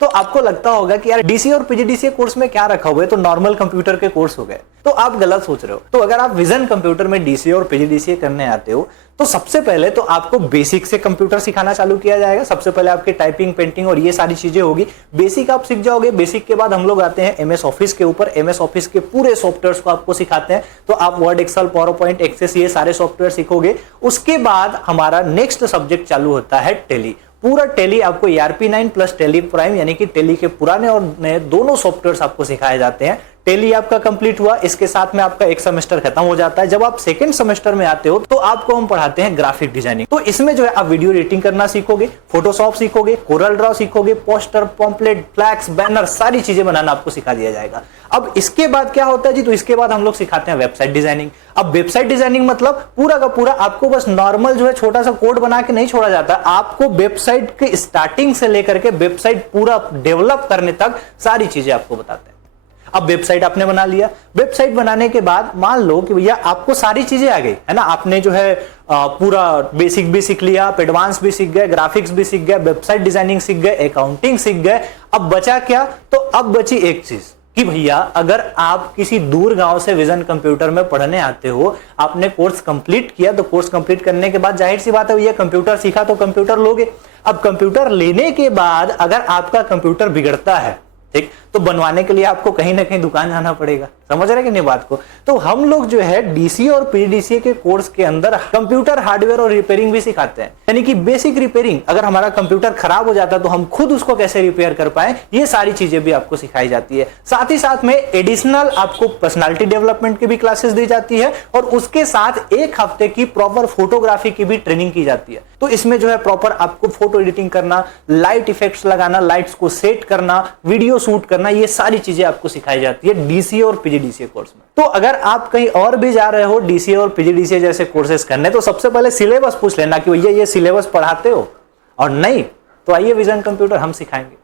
तो आपको लगता होगा कि यार डीसीए और पीजीडीसीए कोर्स में क्या रखा हुआ है, तो नॉर्मल कंप्यूटर के कोर्स हो गए। तो आप गलत सोच रहे हो। तो अगर आप विजन कंप्यूटर में डीसीए और पीजीडीसीए करने आते हो तो सबसे पहले तो आपको बेसिक से कंप्यूटर सिखाना चालू किया जाएगा। सबसे पहले आपके टाइपिंग, पेंटिंग और ये सारी चीजें होगी। बेसिक आप सीख जाओगे। बेसिक के बाद हम लोग आते हैं एमएस ऑफिस के ऊपर। एमएस ऑफिस के पूरे सॉफ्टवेयर्स को आपको सिखाते हैं। तो आप word, Excel, PowerPoint, Access ये सारे सॉफ्टवेयर सीखोगे। उसके बाद हमारा नेक्स्ट सब्जेक्ट चालू होता है टेली। पूरा टेली आपको ERP9 प्लस टेली प्राइम यानी कि टेली के पुराने और नए दोनों सॉफ्टवेयर्स आपको सिखाए जाते हैं। टेली आपका कंप्लीट हुआ, इसके साथ में आपका एक सेमेस्टर खत्म हो जाता है। जब आप सेकंड सेमेस्टर में आते हो तो आपको हम पढ़ाते हैं ग्राफिक डिजाइनिंग। तो इसमें जो है आप वीडियो एडिटिंग करना सीखोगे, फोटोशॉप सीखोगे, कोरल ड्रॉ सीखोगे, पोस्टर, पॉम्पलेट, फ्लैक्स, बैनर सारी चीजें बनाना आपको सिखा दिया जाएगा। अब इसके बाद क्या होता है जी, तो इसके बाद हम लोग सिखाते हैं वेबसाइट डिजाइनिंग। अब वेबसाइट डिजाइनिंग मतलब पूरा का पूरा आपको बस नॉर्मल जो है छोटा सा कोड बना के नहीं छोड़ा जाता, आपको वेबसाइट के स्टार्टिंग से लेकर के वेबसाइट पूरा डेवलप करने तक सारी चीजें आपको बताते हैं। अब वेबसाइट आपने बना लिया। वेबसाइट बनाने के बाद मान लो कि भैया आपको सारी चीजें आ गई है ना, आपने जो है पूरा बेसिक भी सीख लिया, आप एडवांस भी सीख गए, ग्राफिक्स भी सीख गए, वेबसाइट डिजाइनिंग सीख गए, अकाउंटिंग सीख गए। अब बचा क्या, तो अब बची एक चीज कि भैया अगर आप किसी दूर गांव से विजन कंप्यूटर में पढ़ने आते हो, आपने कोर्स कंप्लीट किया, तो कोर्स कंप्लीट करने के बाद जाहिर सी बात है भैया कंप्यूटर सीखा तो कंप्यूटर लोगे। अब कंप्यूटर लेने के बाद अगर आपका कंप्यूटर बिगड़ता है, ठीक, तो बनवाने के लिए आपको कहीं ना कहीं दुकान जाना पड़ेगा। समझ रहे कि नहीं बात को। तो हम लोग जो है डीसीए और पीजीडीसीए के कोर्स के अंदर कंप्यूटर हार्डवेयर और रिपेयरिंग भी सिखाते हैं। यानी कि बेसिक रिपेयरिंग, अगर हमारा कंप्यूटर खराब हो जाता है तो हम खुद उसको कैसे रिपेयर कर पाए, ये सारी चीजें भी आपको सिखाई जाती है। साथ ही साथ में एडिशनल आपको पर्सनालिटी डेवलपमेंट की भी क्लासेस दी जाती है और उसके साथ एक हफ्ते की प्रॉपर फोटोग्राफी की भी ट्रेनिंग की जाती है। तो इसमें जो है प्रॉपर आपको फोटो एडिटिंग करना, लाइट इफेक्ट्स लगाना, लाइट्स को सेट करना, वीडियो शूट करना, ये सारी चीजें आपको सिखाई जाती है डीसीए और पीजीडीसीए कोर्स में। तो अगर आप कहीं और भी जा रहे हो डीसीए और पीजीडीसीए जैसे कोर्सेज करने, तो सबसे पहले सिलेबस पूछ लेना कि भैया ये सिलेबस पढ़ाते हो, और नहीं तो आइए विजन कंप्यूटर हम सिखाएंगे।